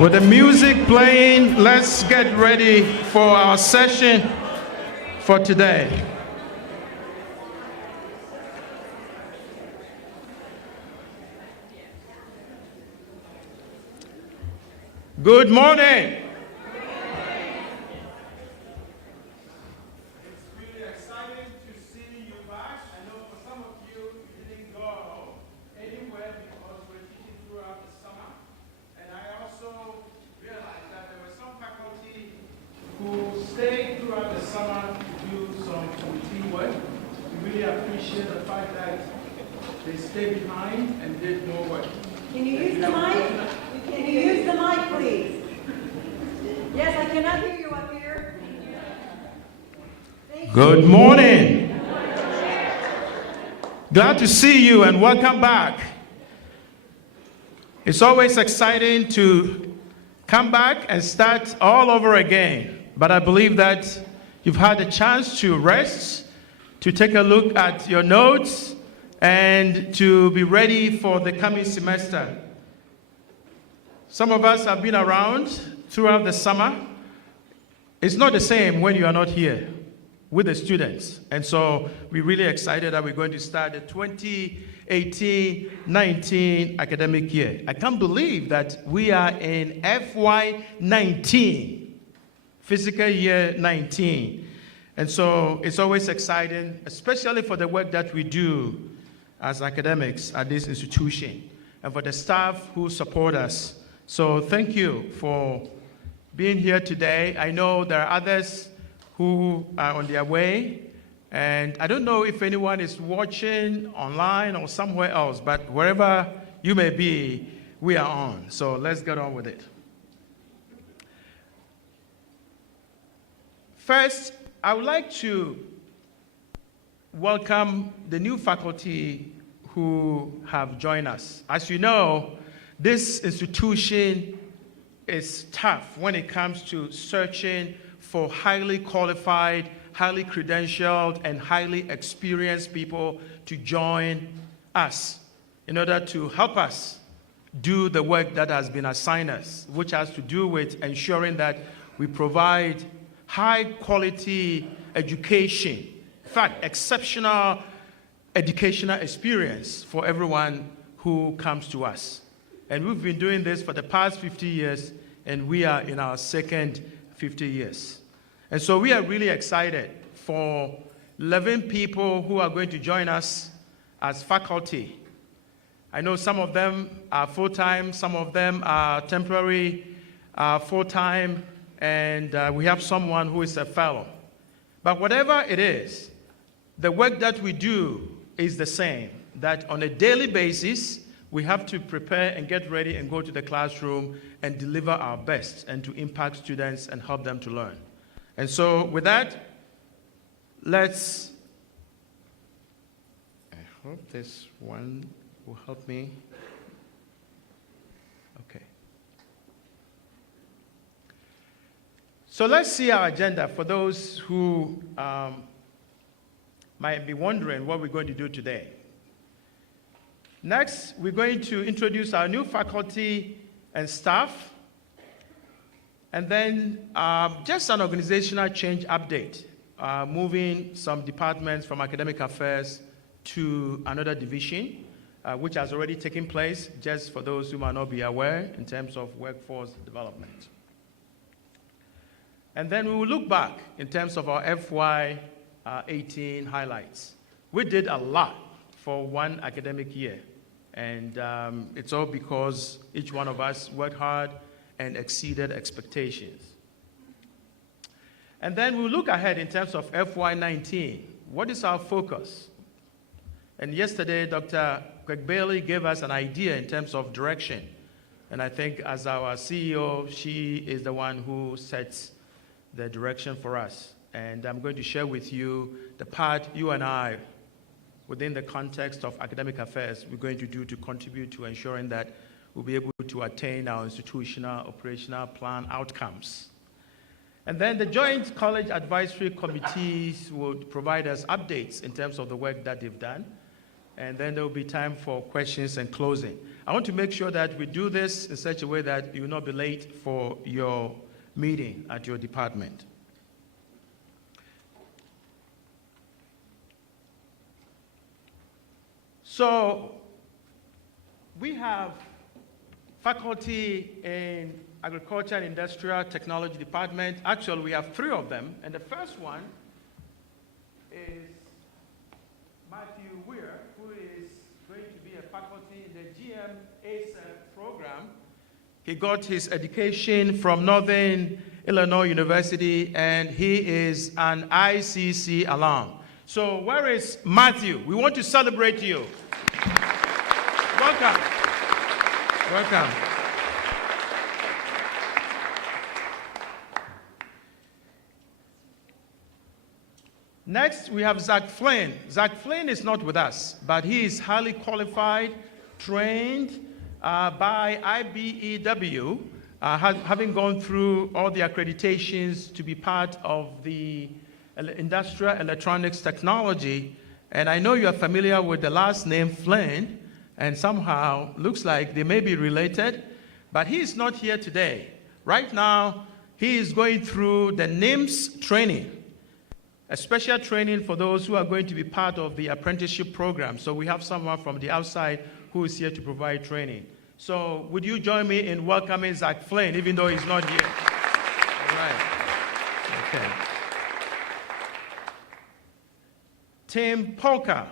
With the music playing, let's get ready for our session for today. Good morning. It's really exciting to see you back. I know for some of you, you didn't go anywhere because we're teaching throughout the summer. And I also realized that there were some faculty who stayed throughout the summer to do some routine work. We really appreciate the fact that they stayed behind and did more work. Can you use the mic? Can you use the mic, please? Yes, I cannot hear you up here. Good morning. Glad to see you and welcome back. It's always exciting to come back and start all over again. But I believe that you've had a chance to rest, to take a look at your notes, and to be ready for the coming semester. Some of us have been around throughout the summer. It's not the same when you are not here with the students. And so we're really excited that we're going to start the 2018-19 academic year. I can't believe that we are in FY19, fiscal year 19. And so it's always exciting, especially for the work that we do as academics at this institution and for the staff who support us. So thank you for being here today. I know there are others who are on their way, and I don't know if anyone is watching online or somewhere else, but wherever you may be, we are on. So let's get on with it. First, I would like to welcome the new faculty who have joined us. As you know, this institution is tough when it comes to searching for highly qualified, highly credentialed, and highly experienced people to join us in order to help us do the work that has been assigned us, which has to do with ensuring that we provide high quality education, in fact, exceptional educational experience for everyone who comes to us. And we've been doing this for the past 50 years, and we are in our second 50 years. And so we are really excited for 11 people who are going to join us as faculty. I know some of them are full-time, some of them are temporary, full-time, and we have someone who is a fellow. But whatever it is, the work that we do is the same, that on a daily basis, we have to prepare and get ready and go to the classroom and deliver our best and to impact students and help them to learn. And so with that, I hope this one will help me. Okay. So let's see our agenda for those who might be wondering what we're going to do today. Next, we're going to introduce our new faculty and staff, and then just an organizational change update, moving some departments from academic affairs to another division, which has already taken place, just for those who might not be aware in terms of workforce development. And then we will look back in terms of our FY18 highlights. We did a lot for one academic year, and it's all because each one of us worked hard and exceeded expectations. And then we'll look ahead in terms of FY19. What is our focus? And yesterday, Dr. Greg Bailey gave us an idea in terms of direction. And I think as our CEO, she is the one who sets the direction for us. And I'm going to share with you the part you and I, within the context of academic affairs, we're going to do to contribute to ensuring that we'll be able to attain our institutional operational plan outcomes. And then the Joint College Advisory Committees will provide us updates in terms of the work that they've done. and then there will be time for questions and closing. I want to make sure that we do this in such a way that you will not be late for your meeting at your department. So we have faculty in Agriculture and Industrial Technology Department. Actually, we have 3 of them, and the first one is Matthew Weir, who is going to be a faculty in the GM ASEP program. He got his education from Northern Illinois University, and he is an ICC alum. So where is Matthew? We want to celebrate you. Welcome. Welcome. Next, we have Zach Flynn. Zach Flynn is not with us, but he is highly qualified, trained by IBEW, having gone through all the accreditations to be part of the industrial electronics technology. And I know you are familiar with the last name Flynn, and somehow looks like they may be related, but he is not here today. Right now, he is going through the NIMS training, a special training for those who are going to be part of the apprenticeship program. So we have someone from the outside who is here to provide training. So would you join me in welcoming Zach Flynn, even though he's not here? All right. Okay. Tim Polka.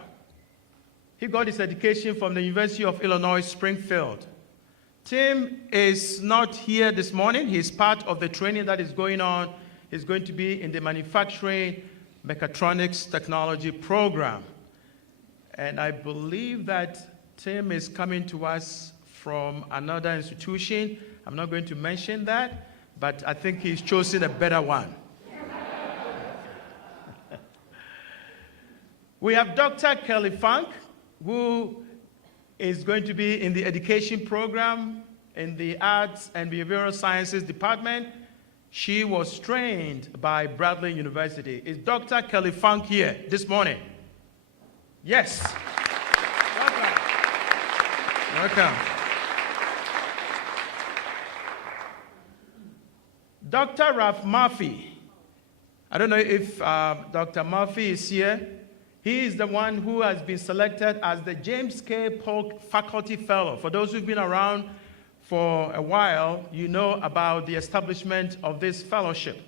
He got his education from the University of Illinois, Springfield. Tim is not here this morning. He's part of the training that is going on. He's going to be in the manufacturing mechatronics technology program. And I believe that Tim is coming to us from another institution. I'm not going to mention that, but I think he's chosen a better one. We have Dr. Kelly Funk, who is going to be in the education program in the Arts and Behavioral Sciences Department. She was trained by Bradley University. Is Dr. Kelly Funk here this morning? Yes. Welcome. Welcome. Dr. Ralph Murphy. I don't know if Dr. Murphy is here. He is the one who has been selected as the James K. Polk Faculty Fellow. For those who've been around for a while, you know about the establishment of this fellowship.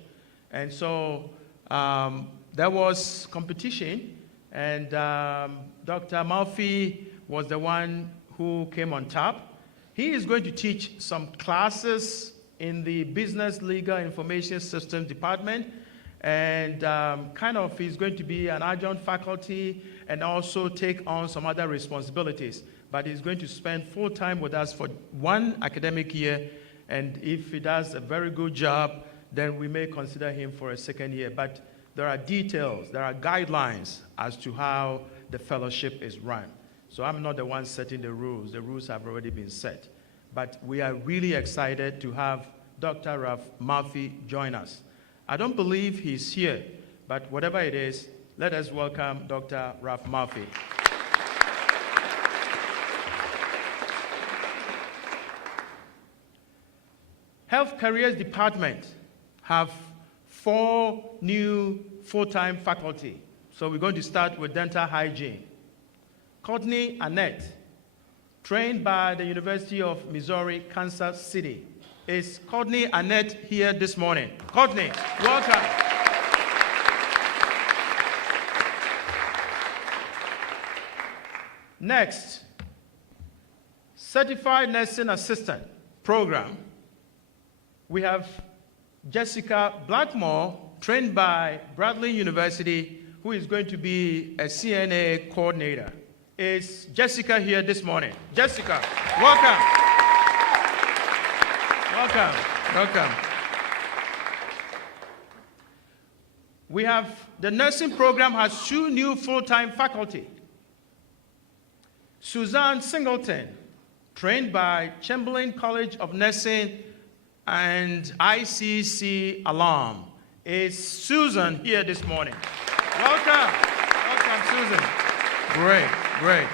And so there was competition, and Dr. Murphy was the one who came on top. He is going to teach some classes in the Business Legal Information Systems Department, and he's going to be an adjunct faculty and also take on some other responsibilities. But he's going to spend full time with us for 1 academic year, and if he does a very good job, then we may consider him for a 2nd year. But there are details, there are guidelines as to how the fellowship is run. So I'm not the one setting the rules have already been set. But we are really excited to have Dr. Ralph Murphy join us. I don't believe he's here, but whatever it is, let us welcome Dr. Ralph Murphy. Health Careers Department have 4 new full-time faculty. So we're going to start with dental hygiene. Courtney Annette, trained by the University of Missouri, Kansas City. Is Courtney Annette here this morning? Courtney, welcome. Next, Certified Nursing Assistant Program. We have Jessica Blackmore, trained by Bradley University, who is going to be a CNA coordinator. Is Jessica here this morning? Jessica, welcome. Welcome, welcome. We have, the nursing program has 2 new full-time faculty. Suzanne Singleton, trained by Chamberlain College of Nursing and ICC alum. Is Susan here this morning? Welcome, welcome Susan. Great, great.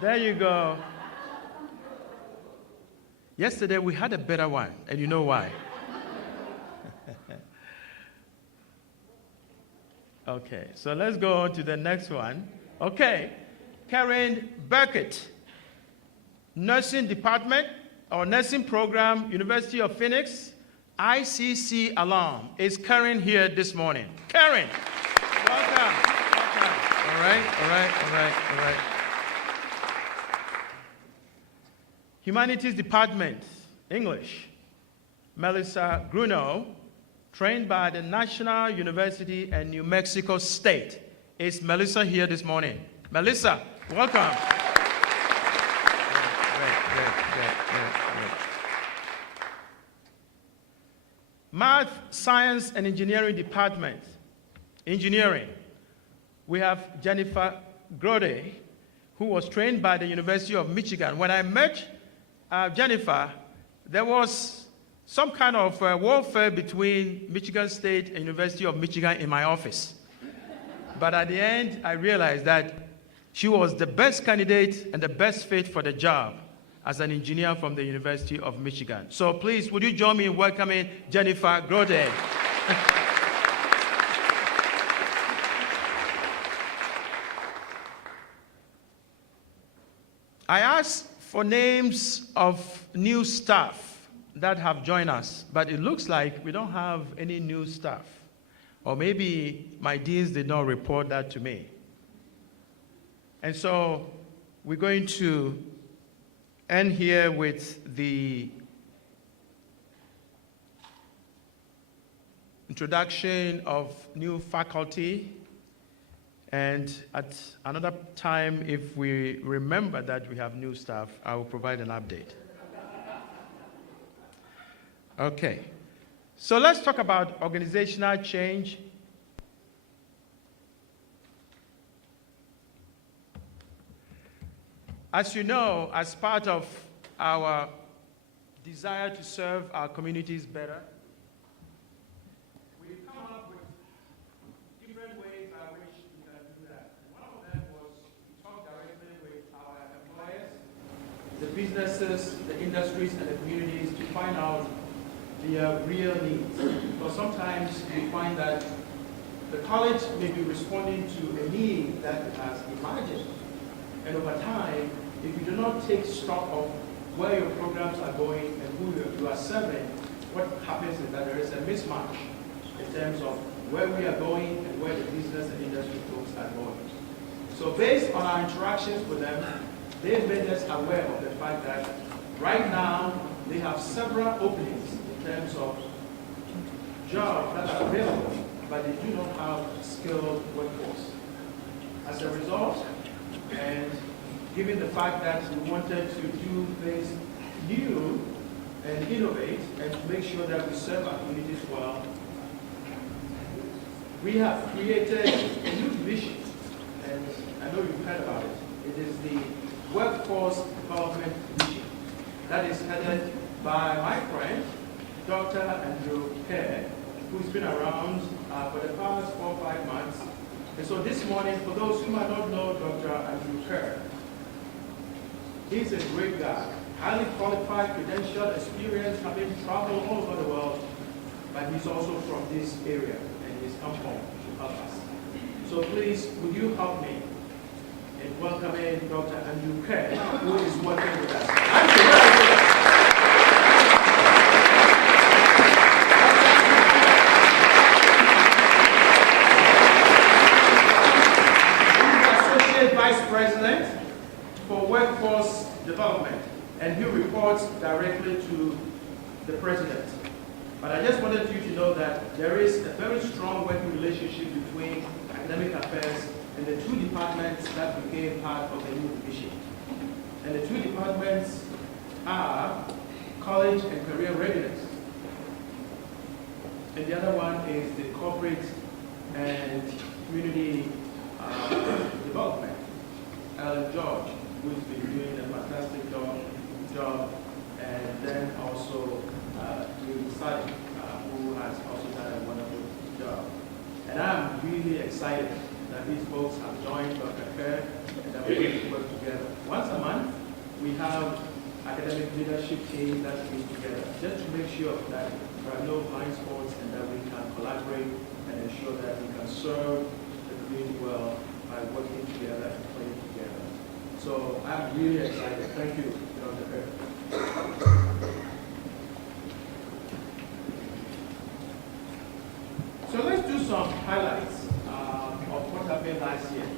There you go. Yesterday we had a better one, and you know why. Okay, so let's go on to the next one. Okay, Karen Burkett, Nursing Department or Nursing Program, University of Phoenix, ICC alum. Is Karen here this morning? Karen, welcome. All right. Humanities Department, English, Melissa Gruno, trained by the National University in New Mexico State. Is Melissa here this morning? Melissa, welcome. Great. Math, Science, and Engineering Department, Engineering. We have Jennifer Grode, who was trained by the University of Michigan. When I met Jennifer, there was some kind of warfare between Michigan State and University of Michigan in my office. But at the end, I realized that she was the best candidate and the best fit for the job as an engineer from the University of Michigan. So please, would you join me in welcoming Jennifer Grode? I asked for names of new staff that have joined us, but it looks like we don't have any new staff. Or maybe my deans did not report that to me. And so we're going to end here with the introduction of new faculty. And at another time, if we remember that we have new staff, I will provide an update. Okay, so let's talk about organizational change. As you know, as part of our desire to serve our communities better, we've come up with different ways by which we can do that. One of them was we talk directly with our employers, the businesses, the industries, and the communities to find out their real needs. Because sometimes we find that the college may be responding to a need that it has imagined. And over time, if you do not take stock of where your programs are going and who you are serving, what happens is that there is a mismatch in terms of where we are going and where the business and industry folks are going. So based on our interactions with them, they've made us aware of the fact that right now they have several openings in terms of jobs that are available, but they do not have a skilled workforce. As a result, and given the fact that we wanted to do things new and innovate and to make sure that we serve our communities well, we have created a new division, and I know you've heard about it. It is the Workforce Development Division that is headed by my friend, Dr. Andrew Kerr, who's been around for the past 4 or 5 months. And so this morning, for those who might not know Dr. Andrew Kerr, he's a great guy, highly qualified, credentialed, experienced, having traveled all over the world, but he's also from this area, and he's come home to help us. So please, would you help me in welcoming Dr. Andrew Kerr, who is working with us. Andrew, Vice President for Workforce Development, and he reports directly to the President. But I just wanted you to know that there is a very strong working relationship between academic affairs and the two departments that became part of the new division. And the two departments are college and career readiness. And the other one is the corporate and community development. Alan George, who's been doing a fantastic job, and then also doing Sadi, who has also done a wonderful job. And I'm really excited that these folks have joined Dr. Kerr and that we're going to work together. Once a month, we have academic leadership teams that meet together, just to make sure that there are no blind spots and that we can collaborate and ensure that we can serve the community well by working together and playing together. So I'm really excited. Thank you, Dr. Kerr. So let's do some highlights of what happened last year.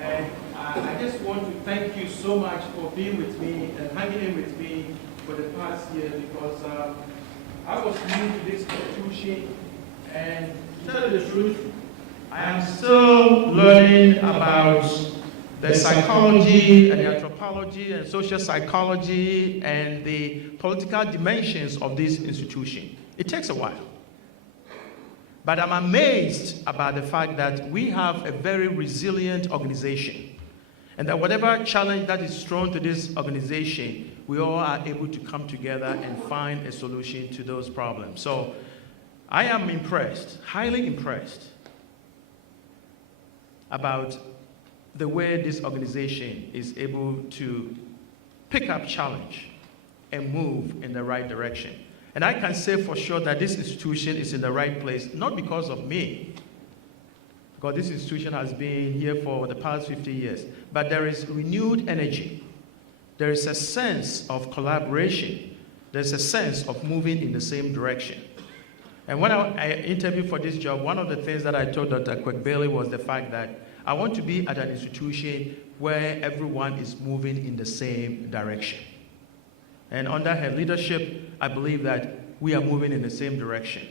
And I just want to thank you so much for being with me and hanging in with me for the past year, because I was new to this institution, and to tell you the truth, I am still learning about the psychology and the anthropology and social psychology and the political dimensions of this institution. It takes a while. But I'm amazed about the fact that we have a very resilient organization, and that whatever challenge that is thrown to this organization, we all are able to come together and find a solution to those problems. So I am impressed, highly impressed, about the way this organization is able to pick up challenge and move in the right direction. And I can say for sure that this institution is in the right place, not because of me, because this institution has been here for the past 50 years, but there is renewed energy. There is a sense of collaboration. There's a sense of moving in the same direction. And when I interviewed for this job, one of the things that I told Dr. Kwek-Bailey was the fact that I want to be at an institution where everyone is moving in the same direction. And under her leadership, I believe that we are moving in the same direction.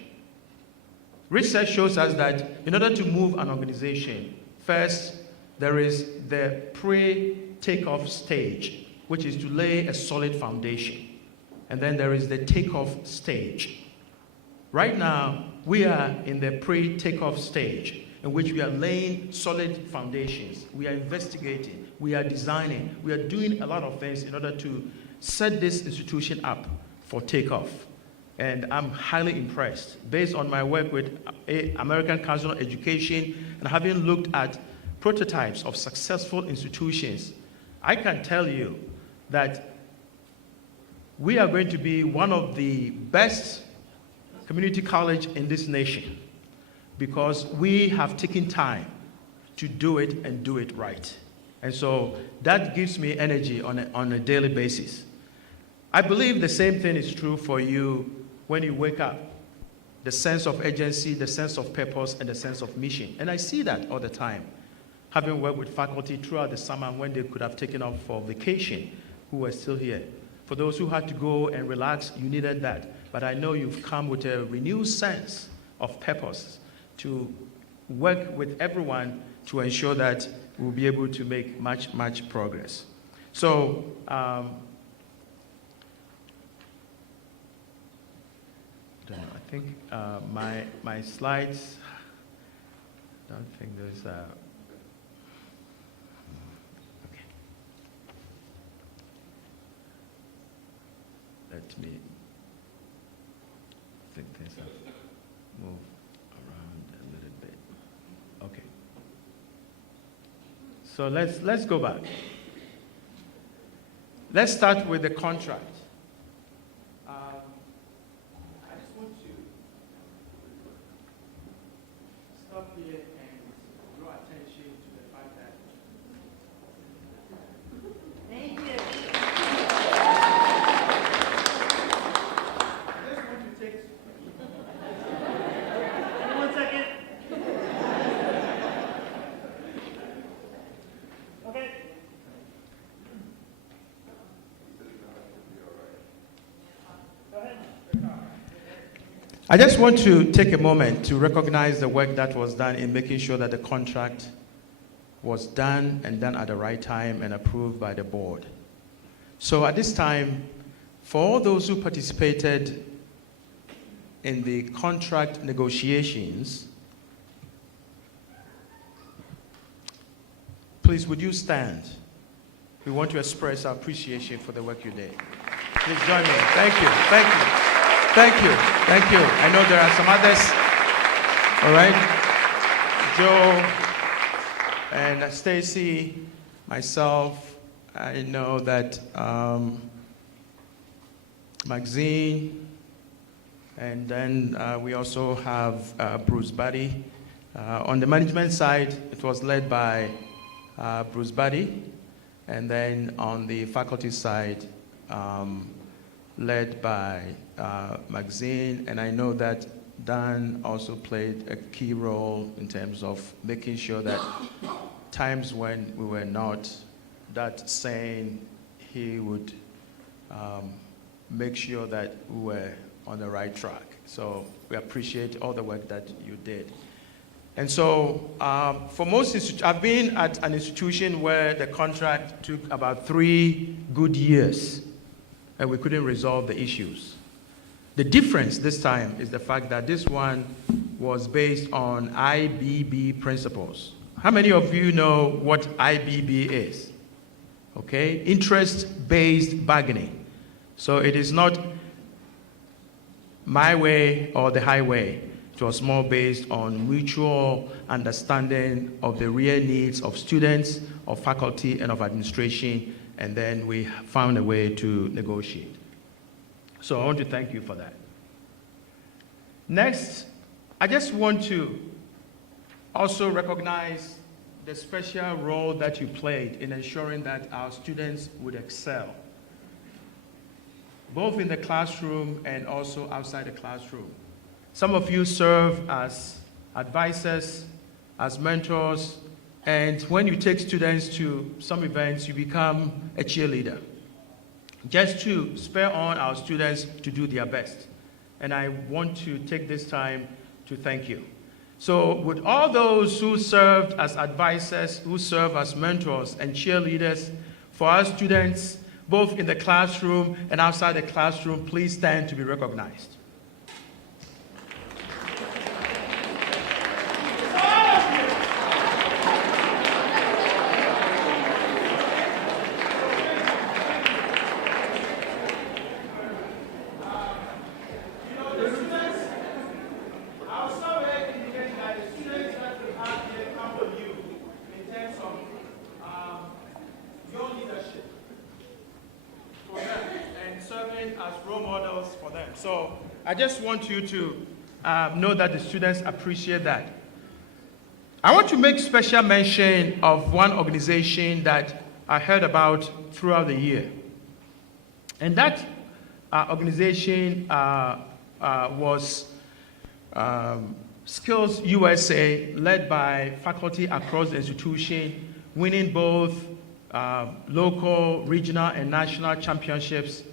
Research shows us that in order to move an organization, first, there is the pre-takeoff stage, which is to lay a solid foundation. And then there is the takeoff stage. Right now, we are in the pre-takeoff stage, in which we are laying solid foundations. We are investigating, we are designing, we are doing a lot of things in order to set this institution up for takeoff. And I'm highly impressed. Based on my work with American Council on Education and having looked at prototypes of successful institutions, I can tell you that we are going to be one of the best community college in this nation, because we have taken time to do it and do it right. And so that gives me energy on a daily basis. I believe the same thing is true for you when you wake up. The sense of urgency, the sense of purpose, and the sense of mission. And I see that all the time. Having worked with faculty throughout the summer when they could have taken off for vacation, who were still here. For those who had to go and relax, you needed that. But I know you've come with a renewed sense of purpose to work with everyone to ensure that we'll be able to make much, much progress. So, I don't know, I think my slides, I don't think there's a, okay. Let me think things have moved around a little bit. Okay. So let's go back. Let's start with the contract. I just want to stop here and draw attention to the fact that. Thank you. I just want to take. 1 second. Okay. Go ahead. I just want to take a moment to recognize the work that was done in making sure that the contract was done and done at the right time and approved by the board. So at this time, for all those who participated in the contract negotiations, please would you stand? We want to express our appreciation for the work you did. Please join me. Thank you. Thank you. Thank you. Thank you. I know there are some others. All right. Joe and Stacy, myself, I know that Maxine, and then we also have Bruce Buddy. On the management side, it was led by Bruce Buddy, and then on the faculty side, led by Maxine, and I know that Dan also played a key role in terms of making sure that times when we were not that sane, he would make sure that we were on the right track. So we appreciate all the work that you did. And so for most I've been at an institution where the contract took about 3 good years and we couldn't resolve the issues. The difference this time is the fact that this one was based on IBB principles. How many of you know what IBB is? Okay, interest-based bargaining. So it is not my way or the highway. It was more based on mutual understanding of the real needs of students, of faculty, and of administration, and then we found a way to negotiate. So I want to thank you for that. Next, I just want to also recognize the special role that you played in ensuring that our students would excel, both in the classroom and also outside the classroom. Some of you serve as advisors, as mentors, and when you take students to some events, you become a cheerleader, just to spur on our students to do their best. And I want to take this time to thank you. So with all those who served as advisors, who serve as mentors and cheerleaders for our students, both in the classroom and outside the classroom, please stand to be recognized. As role models for them. So I just want you to know that the students appreciate that. I want to make special mention of one organization that I heard about throughout the year. And that organization was Skills USA, led by faculty across the institution, winning both local, regional, and national championships.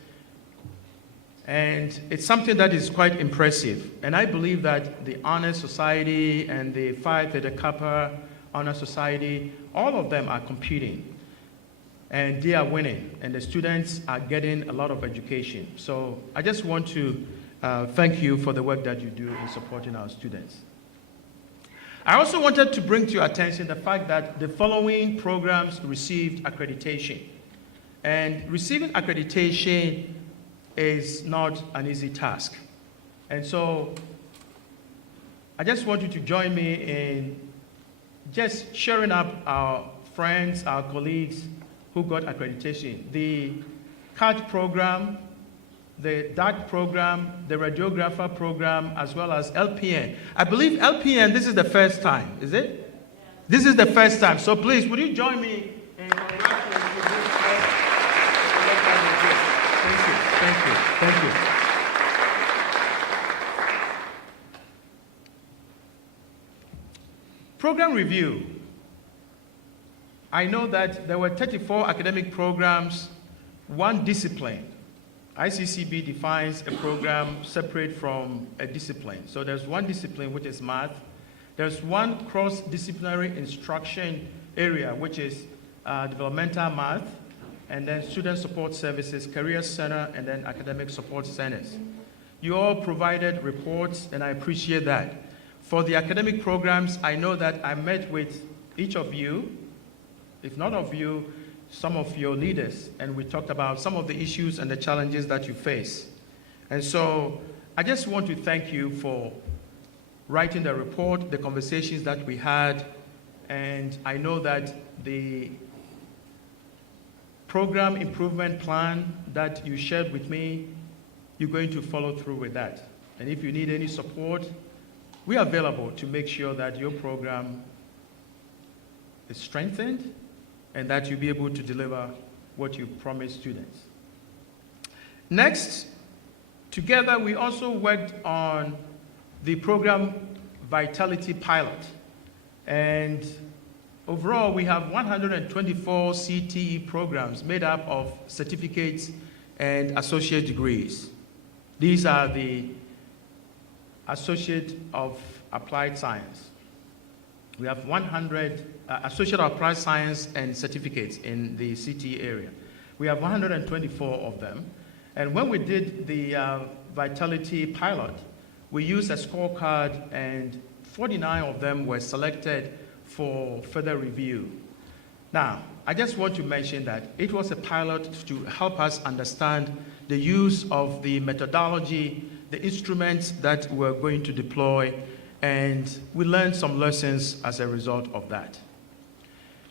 And it's something that is quite impressive. And I believe that the Honor Society and the Phi Theta Kappa Honor Society, all of them are competing. And they are winning. And the students are getting a lot of education. So I just want to thank you for the work that you do in supporting our students. I also wanted to bring to your attention the fact that the following programs received accreditation. And receiving accreditation is not an easy task. And so I just want you to join me in just sharing up our friends, our colleagues who got accreditation. The CAT program, the DAC program, the radiographer program, as well as LPN. I believe LPN, this is the first time, is it? Yeah. This is the first time. So please, would you join me in congratulating this? Thank you. Thank you. Program review. I know that there were 34 academic programs, 1 discipline. ICCB defines a program separate from a discipline. So there's 1 discipline, which is math. There's 1 cross-disciplinary instruction area, which is developmental math, and then student support services, career center, and then academic support centers. You all provided reports, and I appreciate that. For the academic programs, I know that I met with each of you, if not of you, some of your leaders, and we talked about some of the issues and the challenges that you face. And so I just want to thank you for writing the report, the conversations that we had, and I know that the program improvement plan that you shared with me, you're going to follow through with that. And if you need any support, we are available to make sure that your program is strengthened and that you'll be able to deliver what you promised students. Next, together we also worked on the program Vitality Pilot. And overall, we have 124 CTE programs made up of certificates and associate degrees. These are the Associate of Applied Science. We have 100 Associate of Applied Science and certificates in the CTE area. We have 124 of them. And when we did the Vitality Pilot, we used a scorecard, and 49 of them were selected for further review. Now, I just want to mention that it was a pilot to help us understand the use of the methodology, the instruments that we're going to deploy, and we learned some lessons as a result of that.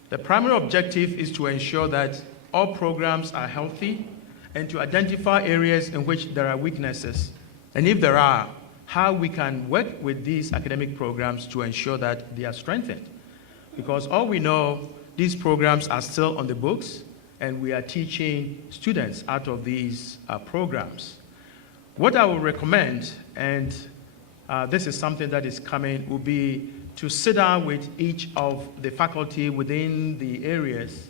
The primary objective is to ensure that all programs are healthy and to identify areas in which there are weaknesses, and if there are, how we can work with these academic programs to ensure that they are strengthened. Because all we know, these programs are still on the books, and we are teaching students out of these programs. What I would recommend, and this is something that is coming, will be to sit down with each of the faculty within the areas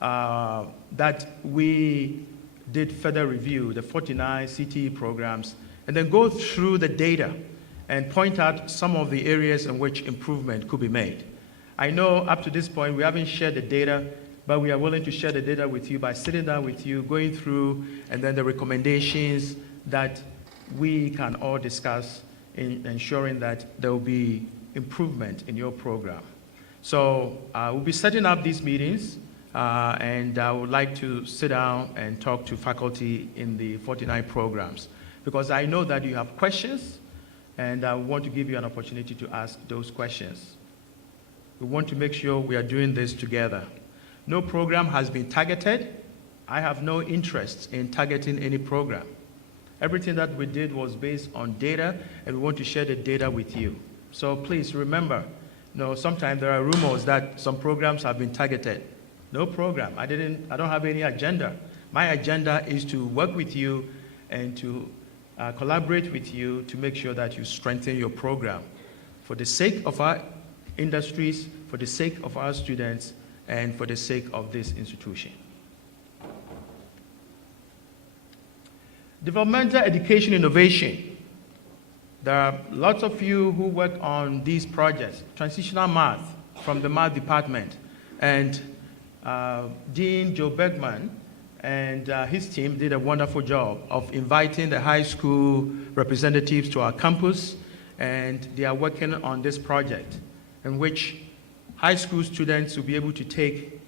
that we did further review, the 49 CTE programs, and then go through the data and point out some of the areas in which improvement could be made. I know up to this point we haven't shared the data, but we are willing to share the data with you by sitting down with you, going through, and then the recommendations that we can all discuss in ensuring that there will be improvement in your program. So we'll be setting up these meetings, and I would like to sit down and talk to faculty in the 49 programs, because I know that you have questions, and I want to give you an opportunity to ask those questions. We want to make sure we are doing this together. No program has been targeted. I have no interest in targeting any program. Everything that we did was based on data, and we want to share the data with you. So please remember, sometimes there are rumors that some programs have been targeted. No program. I don't have any agenda. My agenda is to work with you and to collaborate with you to make sure that you strengthen your program for the sake of our industries, for the sake of our students, and for the sake of this institution. Developmental education innovation. There are lots of you who work on these projects. Transitional math from the math department. And Dean Joe Bergman and his team did a wonderful job of inviting the high school representatives to our campus, and they are working on this project in which high school students will be able to take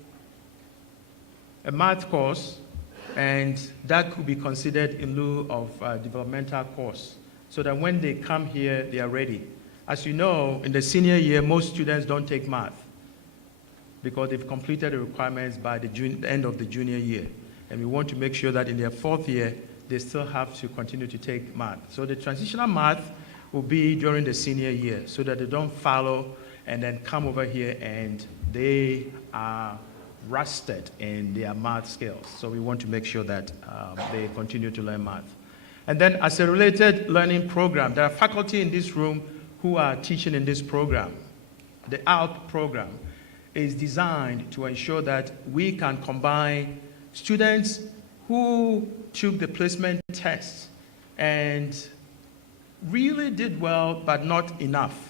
a math course, and that could be considered in lieu of a developmental course, so that when they come here, they are ready. As you know, in the senior year, most students don't take math because they've completed the requirements by the end of the junior year. And we want to make sure that in their fourth year, they still have to continue to take math. So the transitional math will be during the senior year, so that they don't follow and then come over here and they are rusted in their math skills. So we want to make sure that they continue to learn math. And then as a related learning program, there are faculty in this room who are teaching in this program. The ALP program is designed to ensure that we can combine students who took the placement test and really did well, but not enough.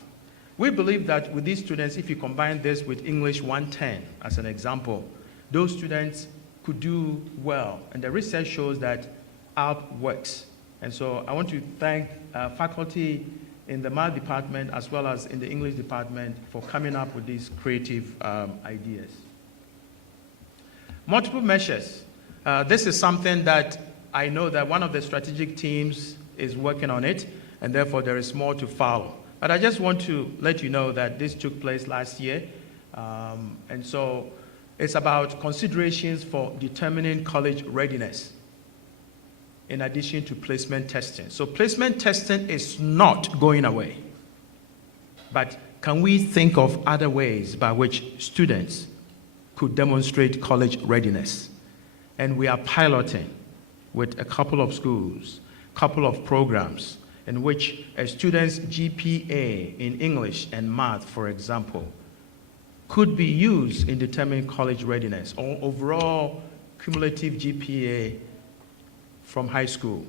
We believe that with these students, if you combine this with English 110 as an example, those students could do well. And the research shows that ALP works. And so I want to thank faculty in the math department as well as in the English department for coming up with these creative ideas. Multiple measures. This is something that I know that one of the strategic teams is working on it, and therefore there is more to follow. But I just want to let you know that this took place last year. And so it's about considerations for determining college readiness in addition to placement testing. So placement testing is not going away. But can we think of other ways by which students could demonstrate college readiness? And we are piloting with a couple of schools, couple of programs in which a student's GPA in English and math, for example, could be used in determining college readiness or overall cumulative GPA from high school.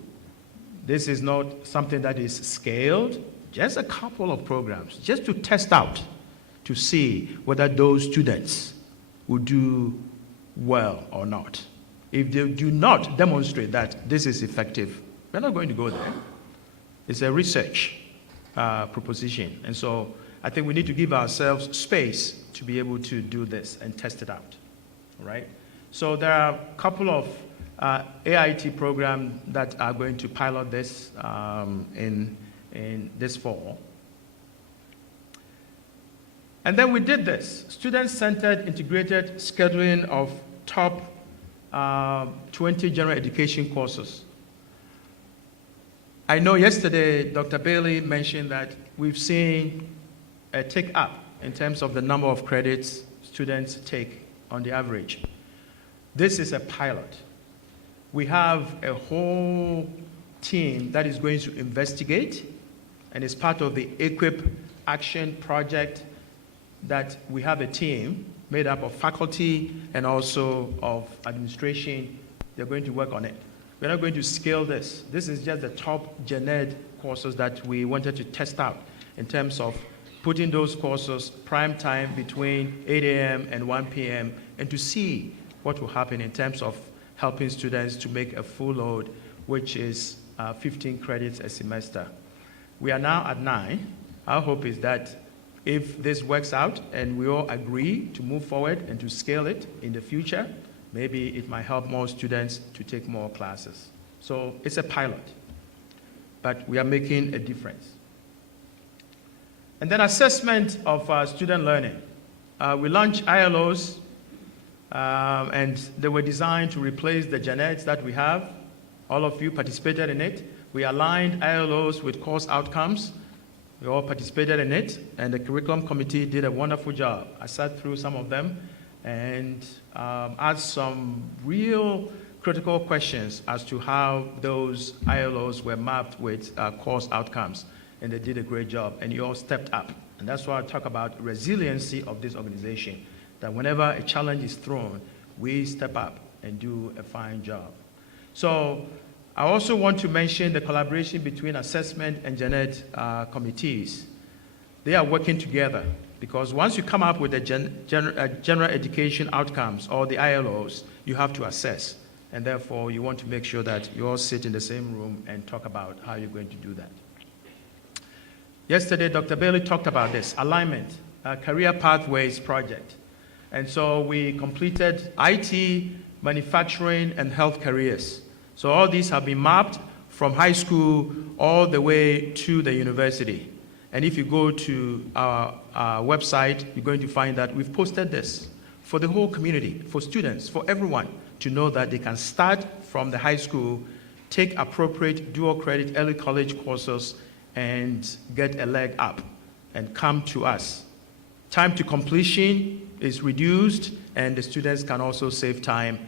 This is not something that is scaled, just a couple of programs, just to test out, to see whether those students will do well or not. If they do not demonstrate that this is effective, we're not going to go there. It's a research proposition. And so I think we need to give ourselves space to be able to do this and test it out, all right? So there are a couple of AIT programs that are going to pilot this in this fall. And then we did this, student-centered integrated scheduling of top 20 general education courses. I know yesterday Dr. Bailey mentioned that we've seen a tick up in terms of the number of credits students take on the average. This is a pilot. We have a whole team that is going to investigate, and it's part of the EQUIP action project that we have a team made up of faculty and also of administration. They're going to work on it. We're not going to scale this. This is just the top gen ed courses that we wanted to test out in terms of putting those courses prime time between 8 a.m. and 1 p.m. and to see what will happen in terms of helping students to make a full load, which is 15 credits a semester. We are now at 9. Our hope is that if this works out and we all agree to move forward and to scale it in the future, maybe it might help more students to take more classes. So it's a pilot, but we are making a difference. And then assessment of student learning. We launched ILOs, and they were designed to replace the gen eds that we have. All of you participated in it. We aligned ILOs with course outcomes. We all participated in it, and the curriculum committee did a wonderful job. I sat through some of them and asked some real critical questions as to how those ILOs were mapped with course outcomes, and they did a great job, and you all stepped up. And that's why I talk about resiliency of this organization, that whenever a challenge is thrown, we step up and do a fine job. So I also want to mention the collaboration between assessment and gen ed committees. They are working together because once you come up with the general education outcomes or the ILOs, you have to assess. And therefore, you want to make sure that you all sit in the same room and talk about how you're going to do that. Yesterday, Dr. Bailey talked about this, alignment, career pathways project. And so we completed IT, manufacturing, and health careers. So all these have been mapped from high school all the way to the university. And if you go to our website, you're going to find that we've posted this for the whole community, for students, for everyone to know that they can start from the high school, take appropriate dual credit early college courses, and get a leg up and come to us. Time to completion is reduced, and the students can also save time.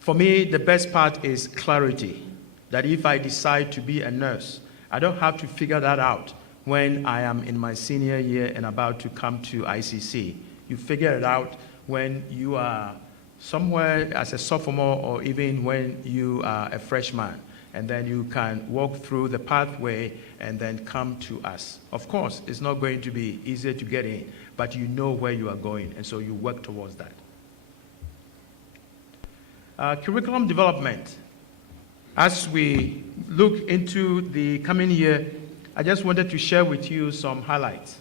For me, the best part is clarity, that if I decide to be a nurse, I don't have to figure that out when I am in my senior year and about to come to ICC. You figure it out when you are somewhere as a sophomore or even when you are a freshman. And then you can walk through the pathway and then come to us. Of course, it's not going to be easier to get in, but you know where you are going, and so you work towards that. Curriculum development. As we look into the coming year, I just wanted to share with you some highlights.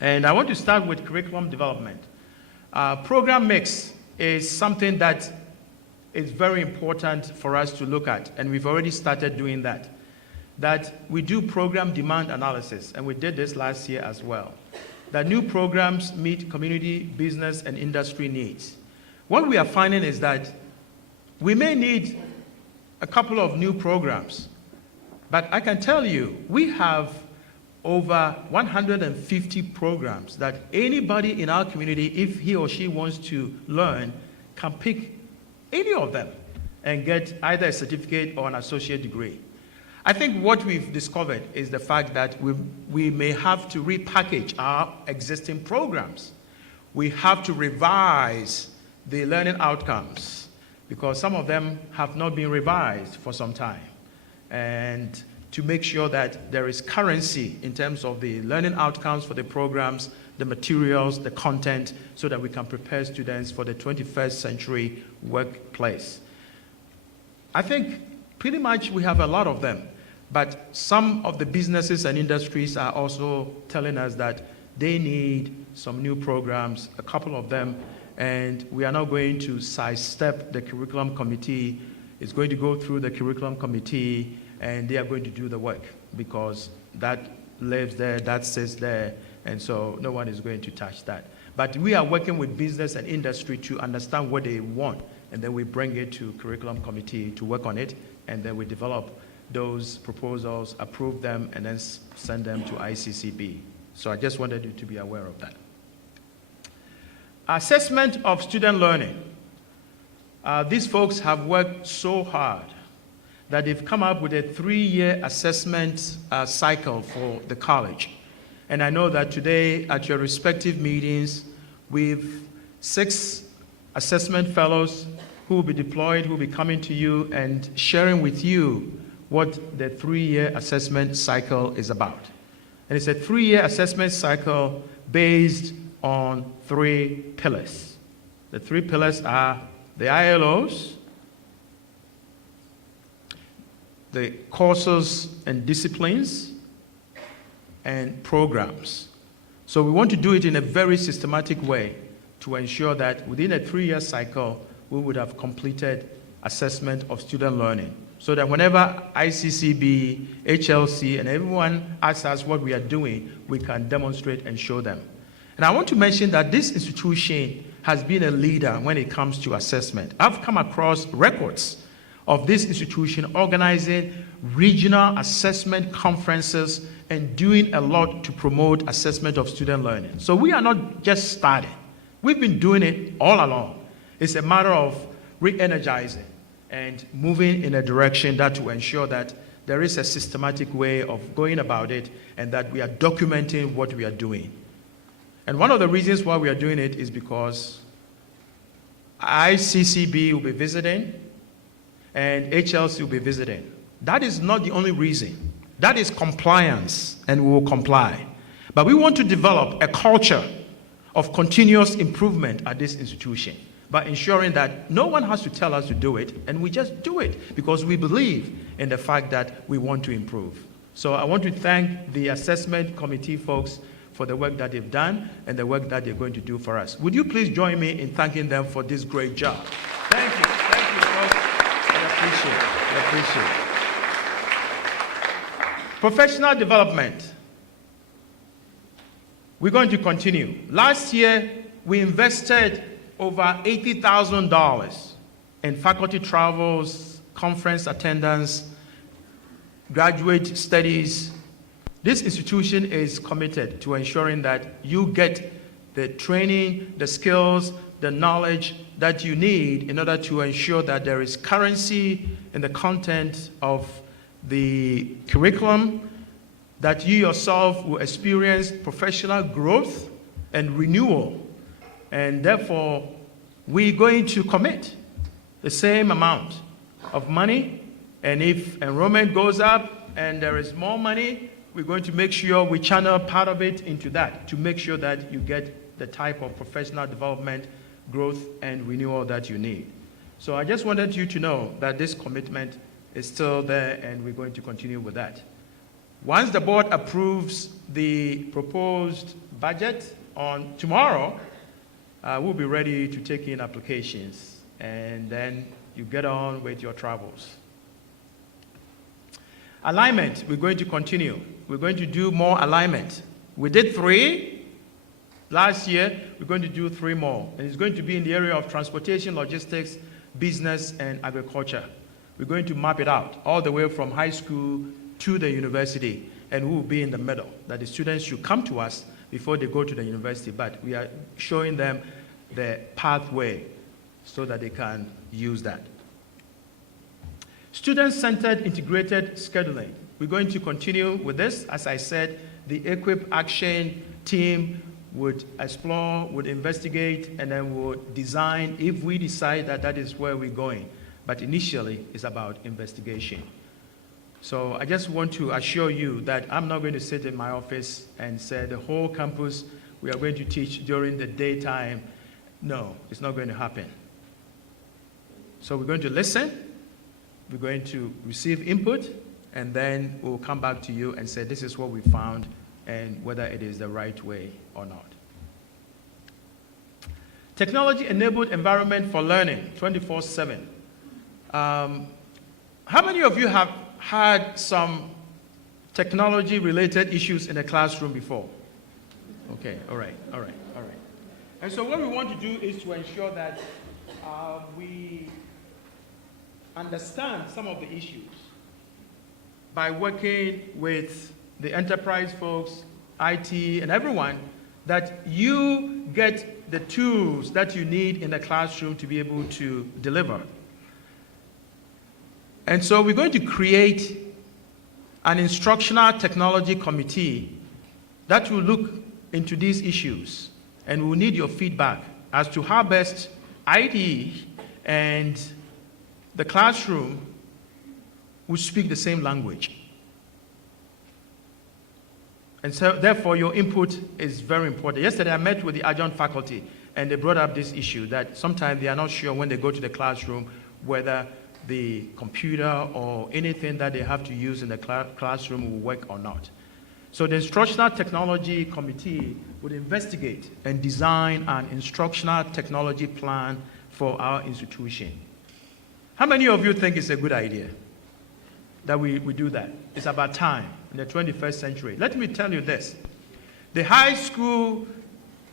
And I want to start with curriculum development. Program mix is something that is very important for us to look at, and we've already started doing that. that we do program demand analysis, and we did this last year as well, that new programs meet community, business, and industry needs. What we are finding is that we may need a couple of new programs, but I can tell you, we have over 150 programs that anybody in our community, if he or she wants to learn, can pick any of them and get either a certificate or an associate degree. I think what we've discovered is the fact that we may have to repackage our existing programs. We have to revise the learning outcomes because some of them have not been revised for some time. And to make sure that there is currency in terms of the learning outcomes for the programs, the materials, the content, so that we can prepare students for the 21st century workplace. I think pretty much we have a lot of them, but some of the businesses and industries are also telling us that they need some new programs, a couple of them, and we are now going to sidestep the curriculum committee. It's going to go through the curriculum committee, and they are going to do the work because that lives there, that sits there, and so no one is going to touch that. But we are working with business and industry to understand what they want, and then we bring it to curriculum committee to work on it, and then we develop those proposals, approve them, and then send them to ICCB. So I just wanted you to be aware of that. Assessment of student learning. These folks have worked so hard that they've come up with a 3-year assessment cycle for the college. And I know that today at your respective meetings, we've 6 assessment fellows who will be deployed, who will be coming to you and sharing with you what the 3-year assessment cycle is about. And it's a 3-year assessment cycle based on 3 pillars. The 3 pillars are the ILOs, the courses and disciplines, and programs. So we want to do it in a very systematic way to ensure that within a 3-year cycle, we would have completed assessment of student learning. So that whenever ICCB, HLC, and everyone asks us what we are doing, we can demonstrate and show them. And I want to mention that this institution has been a leader when it comes to assessment. I've come across records of this institution organizing regional assessment conferences and doing a lot to promote assessment of student learning. So we are not just starting. We've been doing it all along. It's a matter of re-energizing and moving in a direction that will ensure that there is a systematic way of going about it and that we are documenting what we are doing. And one of the reasons why we are doing it is because ICCB will be visiting and HLC will be visiting. That is not the only reason. That is compliance, and we will comply. But we want to develop a culture of continuous improvement at this institution by ensuring that no one has to tell us to do it, and we just do it because we believe in the fact that we want to improve. So I want to thank the assessment committee folks for the work that they've done and the work that they're going to do for us. Would you please join me in thanking them for this great job? Thank you, folks. I appreciate it. Professional development. We're going to continue. Last year, we invested over $80,000 in faculty travels, conference attendance, graduate studies. This institution is committed to ensuring that you get the training, the skills, the knowledge that you need in order to ensure that there is currency in the content of the curriculum, that you yourself will experience professional growth and renewal. And therefore, we're going to commit the same amount of money. And if enrollment goes up and there is more money, we're going to make sure we channel part of it into that to make sure that you get the type of professional development, growth, and renewal that you need. So I just wanted you to know that this commitment is still there, and we're going to continue with that. Once the board approves the proposed budget on tomorrow, we'll be ready to take in applications, and then you get on with your travels. Alignment, we're going to continue. We're going to do more alignment. We did 3 last year. We're going to do 3 more. And it's going to be in the area of transportation, logistics, business, and agriculture. We're going to map it out all the way from high school to the university. And we will be in the middle, that the students should come to us before they go to the university. But we are showing them the pathway so that they can use that. Student-centered integrated scheduling. We're going to continue with this. As I said, the Equip Action team would explore, would investigate, and then will design if we decide that that is where we're going. But initially, it's about investigation. So I just want to assure you that I'm not going to sit in my office and say the whole campus we are going to teach during the daytime. No, it's not going to happen. So we're going to listen, we're going to receive input, and then we'll come back to you and say this is what we found and whether it is the right way or not. Technology-enabled environment for learning, 24/7. How many of you have had some technology-related issues in the classroom before? Okay, all right. And so what we want to do is to ensure that we understand some of the issues by working with the enterprise folks, IT, and everyone, that you get the tools that you need in the classroom to be able to deliver. And so we're going to create an instructional technology committee that will look into these issues, and we'll need your feedback as to how best IT and the classroom will speak the same language. And so therefore your input is very important. Yesterday I met with the adjunct faculty and they brought up this issue that sometimes they are not sure when they go to the classroom whether the computer or anything that they have to use in the classroom will work or not. So the Instructional Technology Committee would investigate and design an instructional technology plan for our institution. How many of you think it's a good idea that we do that? It's about time in the 21st century. Let me tell you this. The high school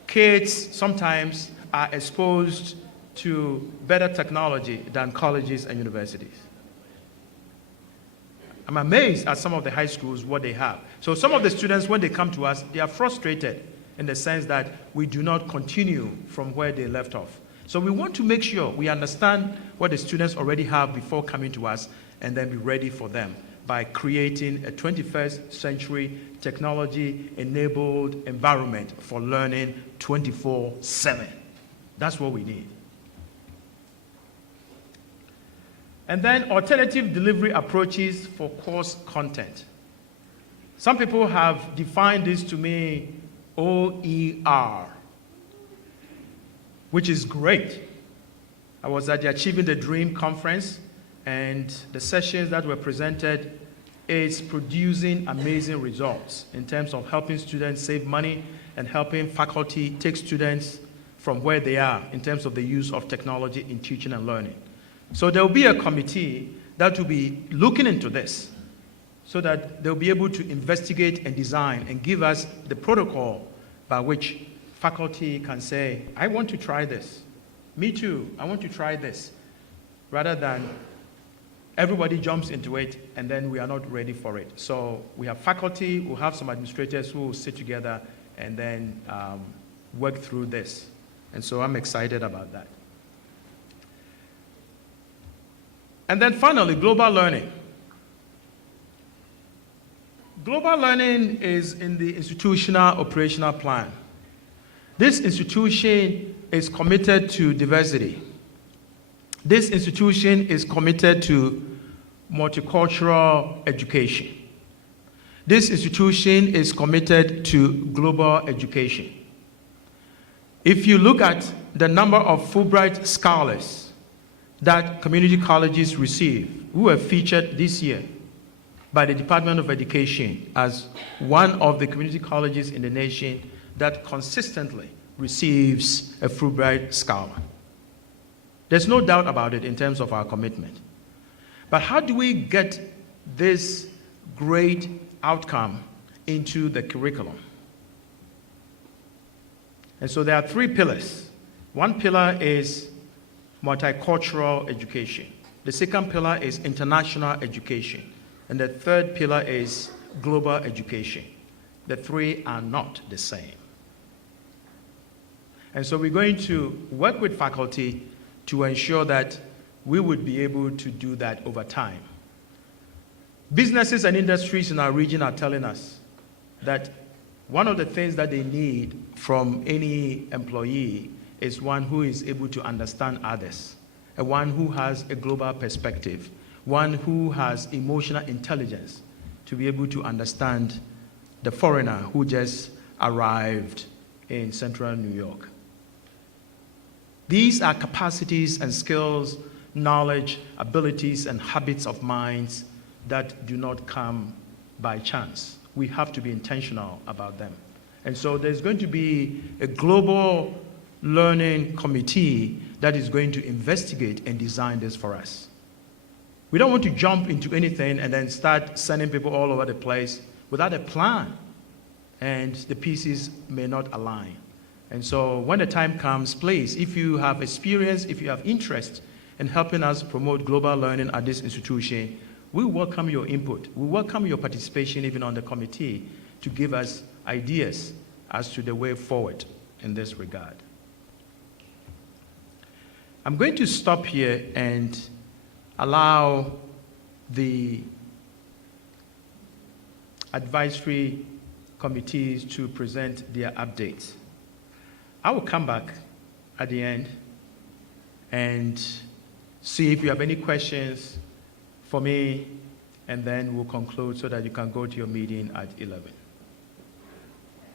kids sometimes are exposed to better technology than colleges and universities. I'm amazed at some of the high schools, what they have. So some of the students, when they come to us, they are frustrated in the sense that we do not continue from where they left off. So we want to make sure we understand what the students already have before coming to us and then be ready for them by creating a 21st century technology-enabled environment for learning 24/7. That's what we need. And then alternative delivery approaches for course content. Some people have defined this to me OER, which is great. I was at the Achieving the Dream conference, and the sessions that were presented is producing amazing results in terms of helping students save money and helping faculty take students from where they are in terms of the use of technology in teaching and learning. So there will be a committee that will be looking into this so that they'll be able to investigate and design and give us the protocol by which faculty can say, I want to try this. Me too, I want to try this. Rather than everybody jumps into it and then we are not ready for it. So we have faculty, we'll have some administrators who will sit together and then work through this. And so I'm excited about that. And then finally, global learning. Global learning is in the institutional operational plan. This institution is committed to diversity. This institution is committed to multicultural education. This institution is committed to global education. If you look at the number of Fulbright scholars that community colleges receive, who were featured this year by the Department of Education as one of the community colleges in the nation that consistently receives a Fulbright scholar. There's no doubt about it in terms of our commitment. But how do we get this great outcome into the curriculum. And so there are three pillars. One pillar is multicultural education. The second pillar is international education. And the third pillar is global education. The three are not the same. And so we're going to work with faculty to ensure that we would be able to do that over time. Businesses and industries in our region are telling us that one of the things that they need from any employee is one who is able to understand others, and one who has a global perspective, one who has emotional intelligence to be able to understand the foreigner who just arrived in central New York. These are capacities and skills, knowledge, abilities, and habits of minds that do not come by chance. We have to be intentional about them. And so there's going to be a global learning committee that is going to investigate and design this for us. We don't want to jump into anything and then start sending people all over the place without a plan, and the pieces may not align. And so when the time comes, please, if you have experience, if you have interest in helping us promote global learning at this institution, we welcome your input. We welcome your participation even on the committee to give us ideas as to the way forward in this regard. I'm going to stop here and allow the advisory committees to present their updates. I will come back at the end and see if you have any questions for me, and then we'll conclude so that you can go to your meeting at 11.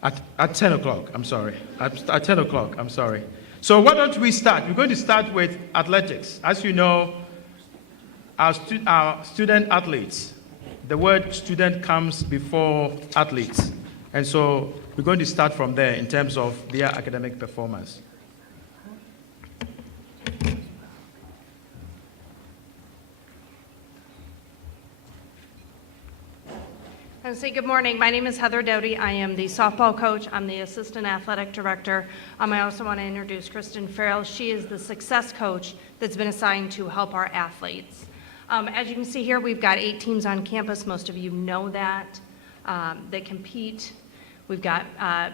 At 10 o'clock, I'm sorry. At 10 o'clock, I'm sorry. So why don't we start? We're going to start with athletics. As you know, our student athletes, the word student comes before athletes. And so we're going to start from there in terms of their academic performance. I would say good morning. My name is Heather Doughty. I am the softball coach. I'm the assistant athletic director. I also want to introduce Kristen Farrell. She is the success coach that's been assigned to help our athletes. As you can see here, we've got 8 teams on campus. Most of you know that. They compete. We've got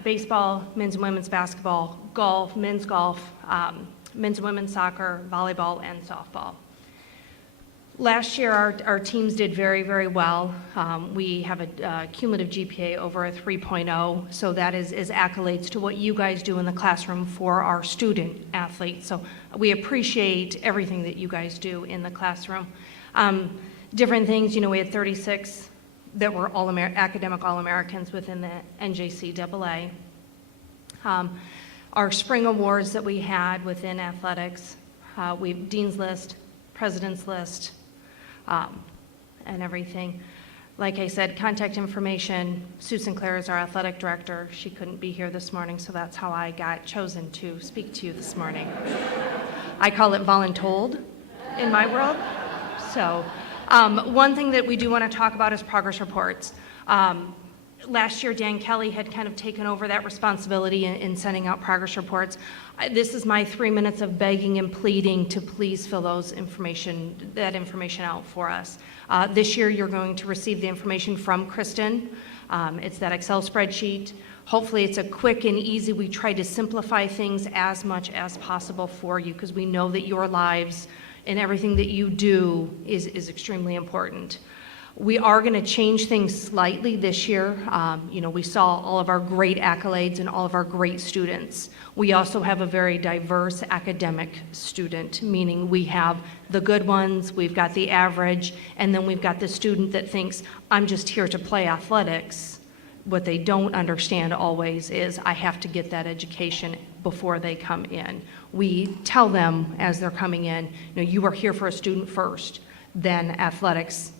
baseball, men's and women's basketball, golf, men's and women's soccer, volleyball, and softball. Last year, our teams did very, very well. We have a cumulative GPA over a 3.0, so that is accolades to what you guys do in the classroom for our student athletes. So we appreciate everything that you guys do in the classroom. Different things, we had 36 that were academic All-Americans within the NJCAA. Our spring awards that we had within athletics, we've Dean's List, President's List, and everything. Like I said, contact information. Sue Sinclair is our athletic director. She couldn't be here this morning, so that's how I got chosen to speak to you this morning. I call it voluntold in my world. So one thing that we do want to talk about is progress reports. Last year, Dan Kelly had kind of taken over that responsibility in sending out progress reports. This is my 3 minutes of begging and pleading to please fill that information out for us. This year, you're going to receive the information from Kristen. It's that Excel spreadsheet. Hopefully, it's a quick and easy. We try to simplify things as much as possible for you because we know that your lives and everything that you do is extremely important. We are going to change things slightly this year. We saw all of our great accolades and all of our great students. We also have a very diverse academic student, meaning we have the good ones, we've got the average, and then we've got the student that thinks, I'm just here to play athletics. What they don't understand always is I have to get that education before they come in. We tell them as they're coming in, you are here for a student first, then athletics,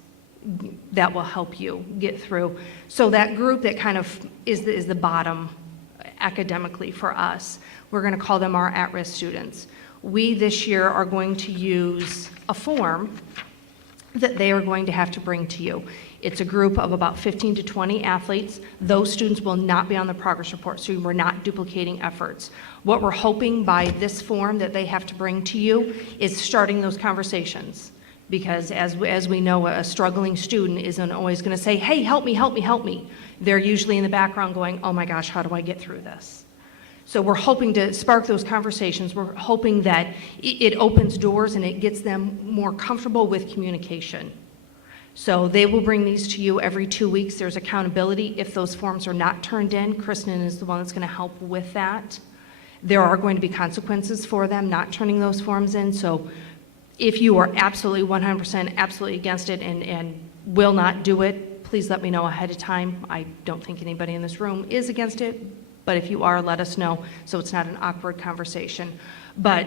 that will help you get through. So that group that kind of is the bottom academically for us, we're going to call them our at-risk students. We this year are going to use a form that they are going to have to bring to you. It's a group of about 15 to 20 athletes. Those students will not be on the progress report, so we're not duplicating efforts. What we're hoping by this form that they have to bring to you is starting those conversations. Because as we know, a struggling student isn't always going to say, hey, help me, help me, help me. They're usually in the background going, oh my gosh, how do I get through this? So we're hoping to spark those conversations. We're hoping that it opens doors and it gets them more comfortable with communication. So they will bring these to you every 2 weeks. There's accountability. If those forms are not turned in, Kristen is the one that's going to help with that. There are going to be consequences for them not turning those forms in. So if you are absolutely 100% absolutely against it and will not do it, please let me know ahead of time. I don't think anybody in this room is against it, but if you are, let us know so it's not an awkward conversation. But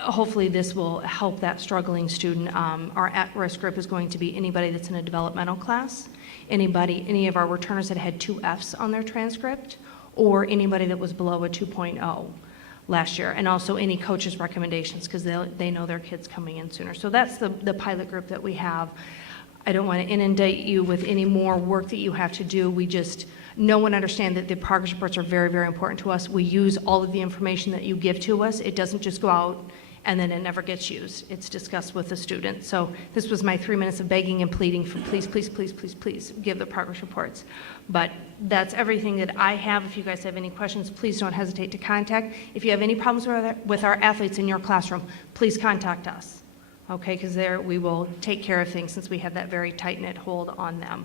hopefully this will help that struggling student. Our at-risk group is going to be anybody that's in a developmental class, any of our returners that had 2 Fs on their transcript, or anybody that was below a 2.0 last year, and also any coaches' recommendations because they know their kids coming in sooner. So that's the pilot group that we have. I don't want to inundate you with any more work that you have to do. We just know and understand that the progress reports are very, very important to us. We use all of the information that you give to us. It doesn't just go out and then it never gets used. It's discussed with the student. So this was my 3 minutes of begging and pleading for please, please, please, please, please give the progress reports. But that's everything that I have. If you guys have any questions, please don't hesitate to contact. If you have any problems with our athletes in your classroom, please contact us. Okay, because there we will take care of things since we have that very tight-knit hold on them.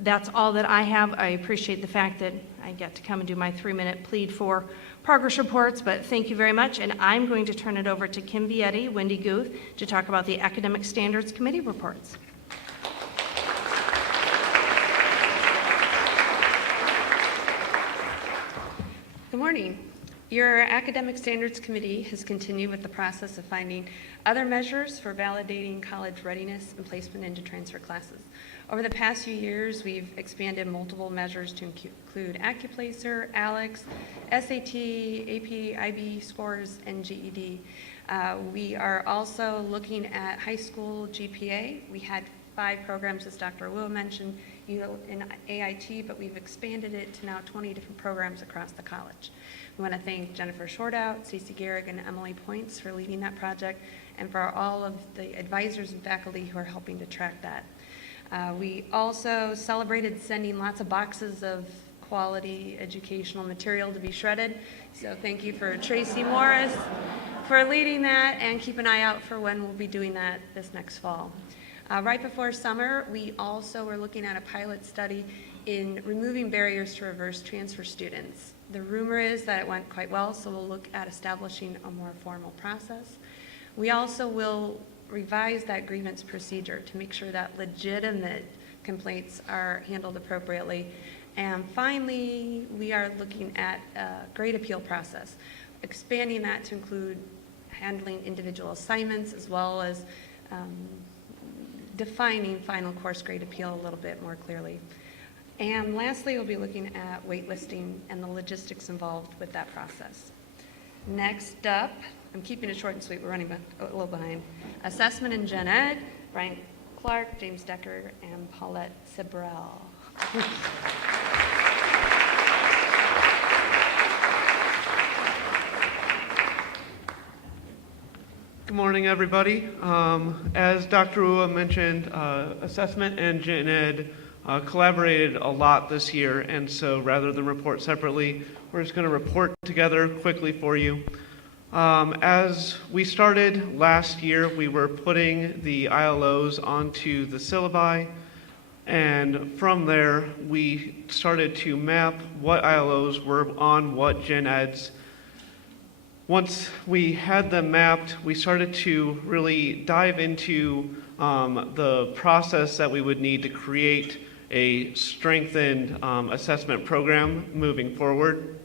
That's all that I have. I appreciate the fact that I get to come and do my 3-minute plead for progress reports, but thank you very much. And I'm going to turn it over to Kim Vietti, Wendy Guth, to talk about the Academic Standards Committee reports. Good morning. Your Academic Standards Committee has continued with the process of finding other measures for validating college readiness and placement into transfer classes. Over the past few years, we've expanded multiple measures to include AccuPlacer, ALEX, SAT, AP, IB scores, and GED. We are also looking at high school GPA. We had 5 programs, as Dr. Wu mentioned, in AIT, but we've expanded it to now 20 different programs across the college. We want to thank Jennifer Shortout, Stacey Garrick, and Emily Points for leading that project, and for all of the advisors and faculty who are helping to track that. We also celebrated sending lots of boxes of quality educational material to be shredded. So thank you for Tracy Morris for leading that, and keep an eye out for when we'll be doing that this next fall. Right before summer, we also were looking at a pilot study in removing barriers to reverse transfer students. The rumor is that it went quite well, so we'll look at establishing a more formal process. We also will revise that grievance procedure to make sure that legitimate complaints are handled appropriately. And finally, we are looking at a grade appeal process, expanding that to include handling individual assignments as well as defining final course grade appeal a little bit more clearly. And lastly, we'll be looking at waitlisting and the logistics involved with that process. Next up, I'm keeping it short and sweet, we're running a little behind. Assessment and Gen Ed, Brian Clark, James Decker, and Paulette Sibrel. Good morning, everybody. As Dr. Ua mentioned, Assessment and Gen Ed collaborated a lot this year, and so rather than report separately, we're just going to report together quickly for you. As we started last year, we were putting the ILOs onto the syllabi, and from there, we started to map what ILOs were on what Gen Eds. Once we had them mapped, we started to really dive into the process that we would need to create a strengthened assessment program moving forward.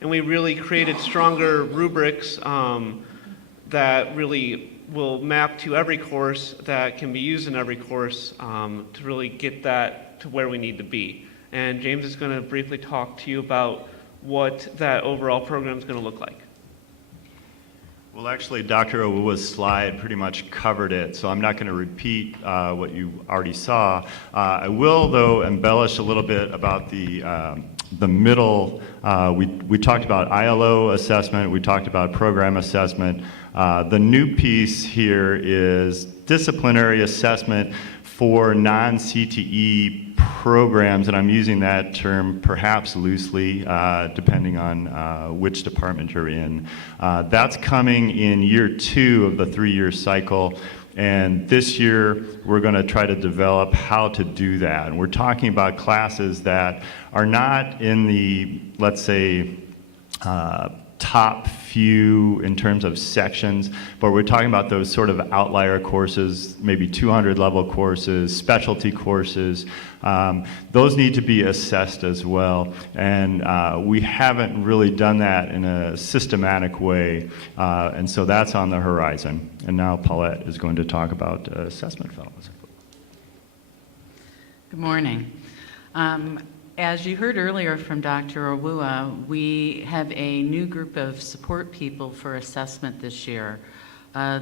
And we really created stronger rubrics that really will map to every course that can be used in every course to really get that to where we need to be. And James is going to briefly talk to you about what that overall program is going to look like. Well, actually, Dr. Owuwa's slide pretty much covered it, so I'm not going to repeat what you already saw. I will, though, embellish a little bit about the middle. We talked about ILO assessment. We talked about program assessment. The new piece here is disciplinary assessment for non-CTE programs, and I'm using that term perhaps loosely, depending on which department you're in. That's coming in year 2 of the 3-year cycle, and this year we're going to try to develop how to do that. And we're talking about classes that are not in the, let's say, top few in terms of sections, but we're talking about those sort of outlier courses, maybe 200 level courses, specialty courses. Those need to be assessed as well, and we haven't really done that in a systematic way, and so that's on the horizon. And now Paulette is going to talk about assessment fellows. Good morning. As you heard earlier from Dr. Owuwa, we have a new group of support people for assessment this year.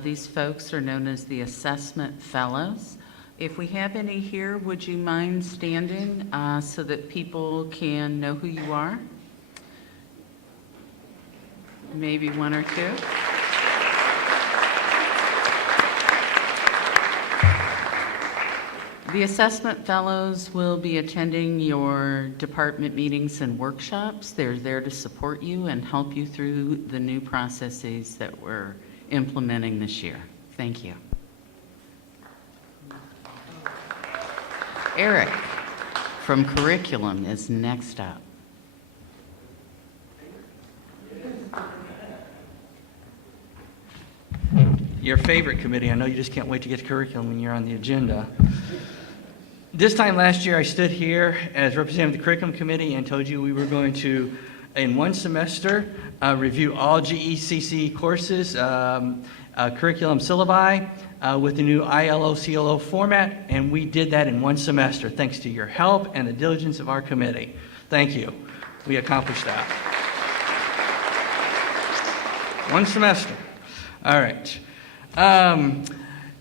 These folks are known as the Assessment Fellows. If we have any here, would you mind standing so that people can know who you are? Maybe one or two. The Assessment Fellows will be attending your department meetings and workshops. They're there to support you and help you through the new processes that we're implementing this year. Thank you. Eric from Curriculum is next up. Your favorite committee. I know you just can't wait to get to curriculum when you're on the agenda. This time last year, I stood here as representative of the curriculum committee and told you we were going to, in one semester, review all GECC courses, curriculum syllabi, with the new ILO COL format, and we did that in one semester, thanks to your help and the diligence of our committee. Thank you. We accomplished that. One semester. All right.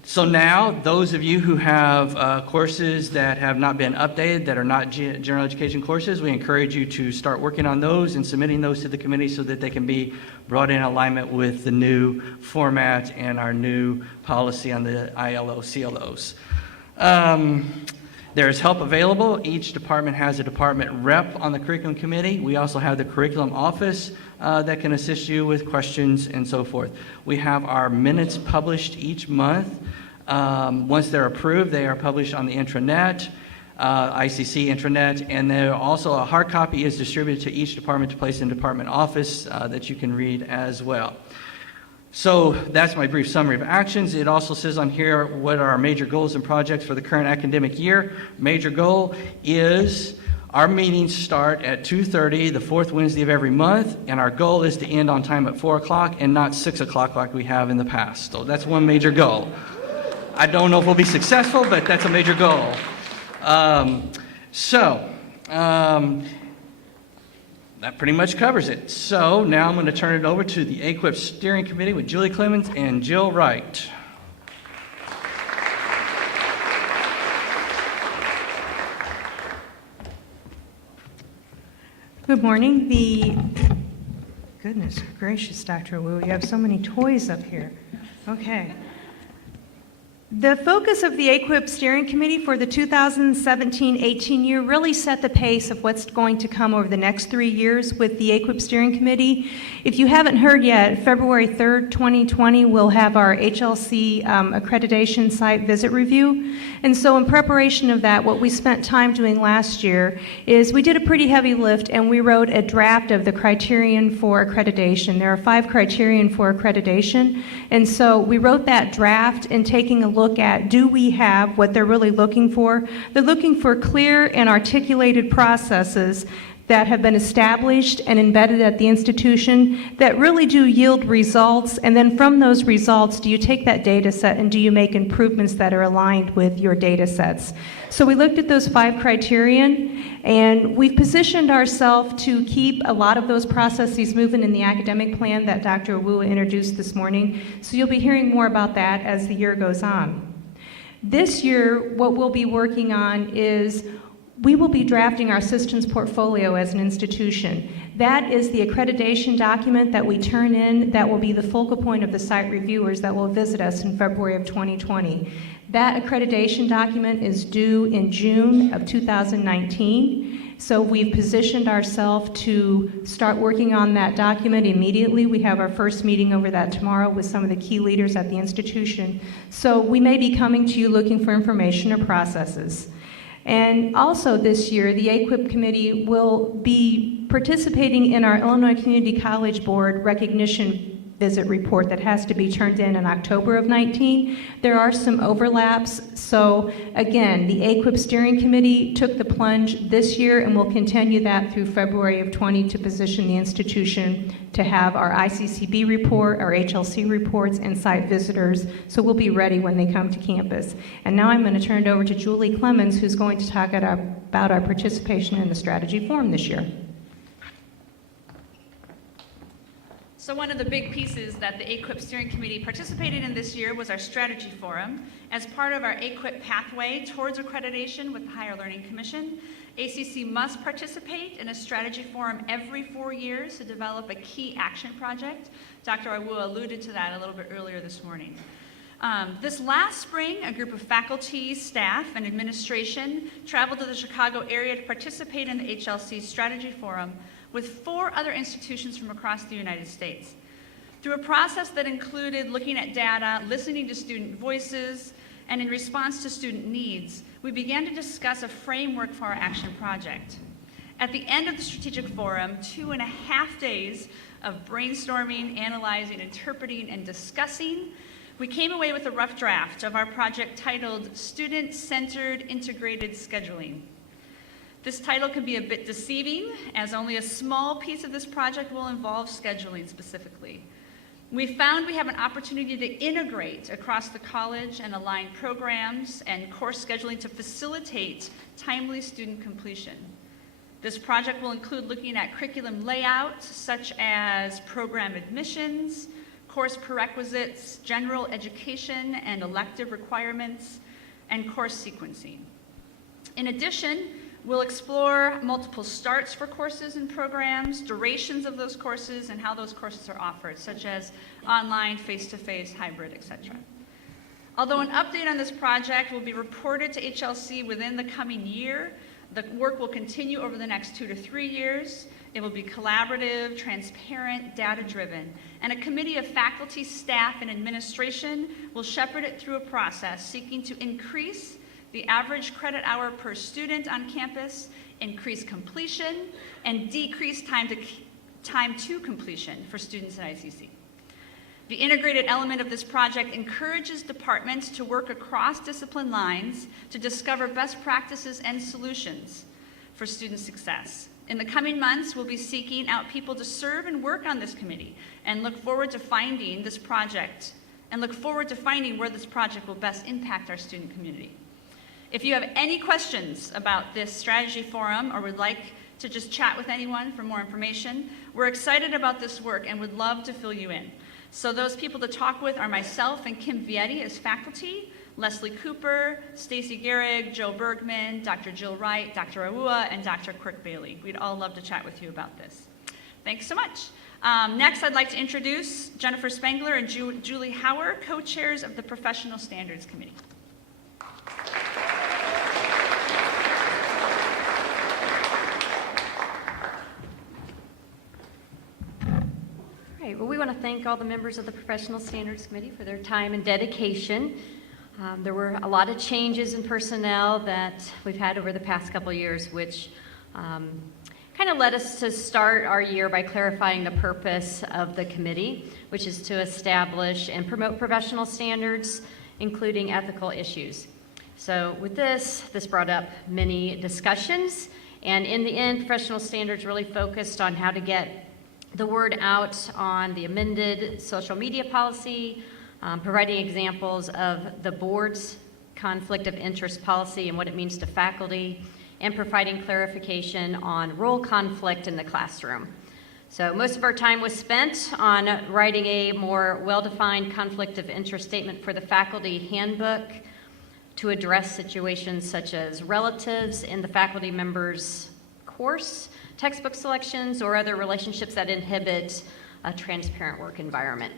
So now, those of you who have courses that have not been updated, that are not general education courses, we encourage you to start working on those and submitting those to the committee so that they can be brought in alignment with the new format and our new policy on the ILO CLOs. There's help available. Each department has a department rep on the curriculum committee. We also have the curriculum office that can assist you with questions and so forth. We have our minutes published each month. Once they're approved, they are published on the intranet, ICC intranet, and there also a hard copy is distributed to each department to place in department office that you can read as well. So that's my brief summary of actions. It also says on here what are our major goals and projects for the current academic year. Major goal is our meetings start at 2:30 the fourth Wednesday of every month, and our goal is to end on time at 4 o'clock and not 6 o'clock like we have in the past. So that's one major goal. I don't know if we'll be successful, but that's a major goal. That pretty much covers it. So now I'm going to turn it over to the AQUIP Steering Committee with Julie Clemens and Jill Wright. Good morning. Goodness gracious, Dr. Wu, you have so many toys up here. Okay. The focus of the AQUIP Steering Committee for the 2017-18 year really set the pace of what's going to come over the next 3 years with the AQUIP Steering Committee. If you haven't heard yet, February 3rd, 2020, we'll have our HLC accreditation site visit review. And so in preparation of that, what we spent time doing last year is we did a pretty heavy lift and we wrote a draft of the criterion for accreditation. There are 5 criterion for accreditation. And so we wrote that draft and taking a look at, do we have what they're really looking for? They're looking for clear and articulated processes that have been established and embedded at the institution that really do yield results, and then from those results, do you take that data set and do you make improvements that are aligned with your data sets? So we looked at those 5 criterion, and we've positioned ourselves to keep a lot of those processes moving in the academic plan that Dr. Awuah introduced this morning. So you'll be hearing more about that as the year goes on. This year, what we'll be working on is we will be drafting our systems portfolio as an institution. That is the accreditation document that we turn in that will be the focal point of the site reviewers that will visit us in February of 2020. That accreditation document is due in June of 2019. So we've positioned ourselves to start working on that document immediately. We have our first meeting over that tomorrow with some of the key leaders at the institution. So we may be coming to you looking for information or processes. And also this year, the AQUIP committee will be participating in our Illinois Community College Board recognition visit report that has to be turned in October of 19. There are some overlaps. So again, the AQUIP steering committee took the plunge this year and will continue that through February of 20 to position the institution to have our ICCB report, our HLC reports, and site visitors. So we'll be ready when they come to campus. And now I'm going to turn it over to Julie Clemens, who's going to talk about our participation in the strategy forum this year. So one of the big pieces that the AQUIP Steering Committee participated in this year was our Strategy Forum. As part of our AQUIP pathway towards accreditation with the Higher Learning Commission, ACC must participate in a Strategy Forum every 4 years to develop a key action project. Dr. Awuah alluded to that a little bit earlier this morning. This last spring, a group of faculty, staff, and administration traveled to the Chicago area to participate in the HLC Strategy Forum with 4 other institutions from across the United States. Through a process that included looking at data, listening to student voices, and in response to student needs, we began to discuss a framework for our action project. At the end of the strategic forum, 2.5 days of brainstorming, analyzing, interpreting, and discussing, we came away with a rough draft of our project titled Student-Centered Integrated Scheduling. This title can be a bit deceiving, as only a small piece of this project will involve scheduling specifically. We found we have an opportunity to integrate across the college and align programs and course scheduling to facilitate timely student completion. This project will include looking at curriculum layout, such as program admissions, course prerequisites, general education and elective requirements, and course sequencing. In addition, we'll explore multiple starts for courses and programs, durations of those courses, and how those courses are offered, such as online, face-to-face, hybrid, etc. Although an update on this project will be reported to HLC within the coming year, the work will continue over the next 2 to 3 years. It will be collaborative, transparent, data-driven, and a committee of faculty, staff, and administration will shepherd it through a process seeking to increase the average credit hour per student on campus, increase completion, and decrease time to completion for students at ICC. The integrated element of this project encourages departments to work across discipline lines to discover best practices and solutions for student success. In the coming months, we'll be seeking out people to serve and work on this committee and look forward to finding this project where this project will best impact our student community. If you have any questions about this strategy forum or would like to just chat with anyone for more information, we're excited about this work and would love to fill you in. So those people to talk with are myself and Kim Vietti as faculty, Leslie Cooper, Stacy Gehrig, Joe Bergman, Dr. Jill Wright, Dr. Awuah, and Dr. Quirk Bailey. We'd all love to chat with you about this. Thanks so much. Next, I'd like to introduce Jennifer Spengler and Julie Hauer, co-chairs of the Professional Standards Committee. Well, we want to thank all the members of the Professional Standards Committee for their time and dedication. There were a lot of changes in personnel that we've had over the past couple of years, which kind of led us to start our year by clarifying the purpose of the committee, which is to establish and promote professional standards, including ethical issues. So with this brought up many discussions, And in the end, professional standards really focused on how to get the word out on the amended social media policy, providing examples of the board's conflict of interest policy and what it means to faculty, and providing clarification on role conflict in the classroom. So most of our time was spent on writing a more well-defined conflict of interest statement for the faculty handbook to address situations such as relatives in the faculty member's course, textbook selections, or other relationships that inhibit a transparent work environment.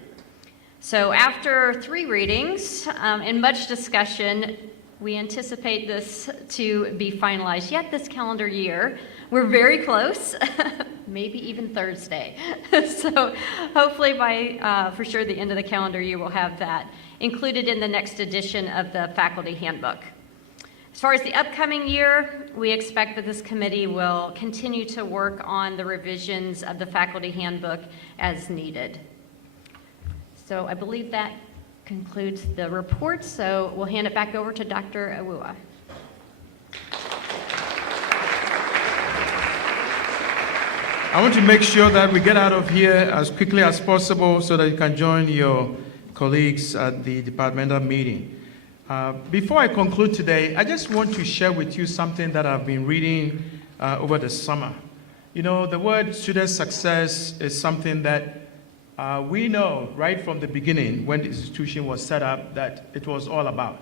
So after 3 readings and much discussion, we anticipate this to be finalized yet this calendar year. We're very close, maybe even Thursday. So hopefully by, for sure, the end of the calendar year, we'll have that included in the next edition of the faculty handbook. As far as the upcoming year, we expect that this committee will continue to work on the revisions of the faculty handbook as needed. So I believe that concludes the report, so we'll hand it back over to Dr. Awuah. I want to make sure that we get out of here as quickly as possible so that you can join your colleagues at the departmental meeting. Before I conclude today, I just want to share with you something that I've been reading over the summer. You know, the word student success is something that we know right from the beginning when the institution was set up that it was all about.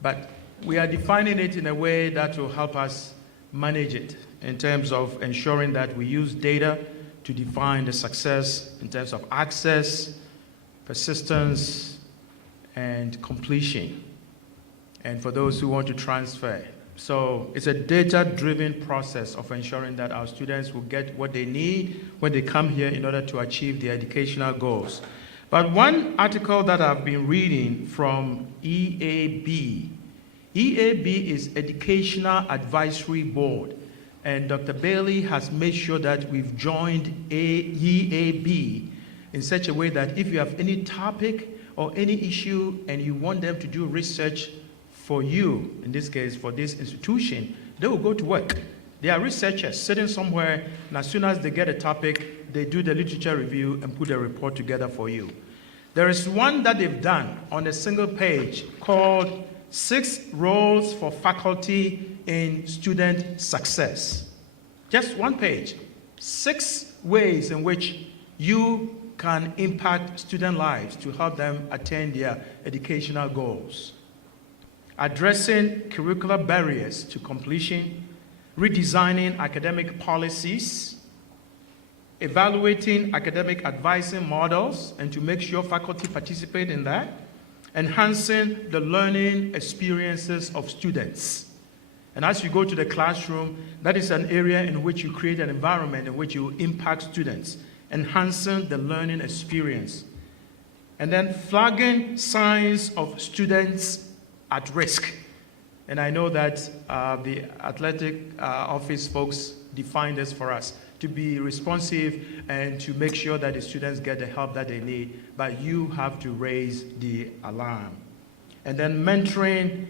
But we are defining it in a way that will help us manage it in terms of ensuring that we use data to define the success in terms of access, persistence, and completion, and for those who want to transfer. So it's a data-driven process of ensuring that our students will get what they need when they come here in order to achieve their educational goals. But one article that I've been reading from EAB is Educational Advisory Board, and Dr. Bailey has made sure that we've joined EAB in such a way that if you have any topic or any issue and you want them to do research for you, in this case for this institution, they will go to work. They are researchers sitting somewhere, and as soon as they get a topic, they do the literature review and put a report together for you. There is one that they've done on a single page called 6 Roles for Faculty in Student Success. Just one page. 6 ways in which you can impact student lives to help them attain their educational goals. Addressing curricular barriers to completion, redesigning academic policies, evaluating academic advising models and to make sure faculty participate in that, enhancing the learning experiences of students. And as you go to the classroom, that is an area in which you create an environment in which you impact students, enhancing the learning experience. And then flagging signs of students at risk. And I know that the athletic office folks define this for us, to be responsive and to make sure that the students get the help that they need, but you have to raise the alarm. And then mentoring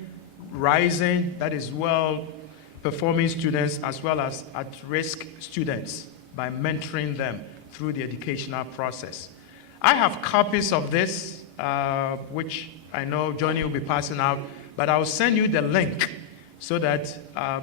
rising, that is well-performing students as well as at-risk students by mentoring them through the educational process. I have copies of this, which I know Johnny will be passing out, but I'll send you the link so that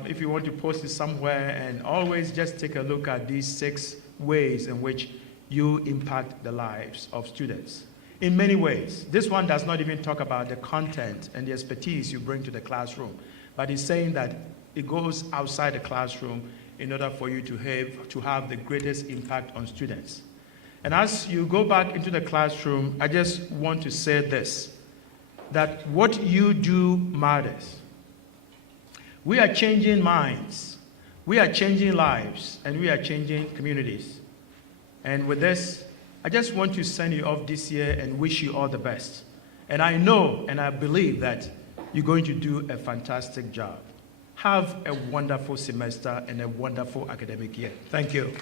if you want to post it somewhere, and always just take a look at these 6 ways in which you impact the lives of students. In many ways. This one does not even talk about the content and the expertise you bring to the classroom, but it's saying that it goes outside the classroom in order for you to have the greatest impact on students. And as you go back into the classroom, I just want to say this, that what you do matters. We are changing minds, we are changing lives, and we are changing communities. And with this, I just want to send you off this year and wish you all the best. And I know and I believe that you're going to do a fantastic job. Have a wonderful semester and a wonderful academic year. Thank you.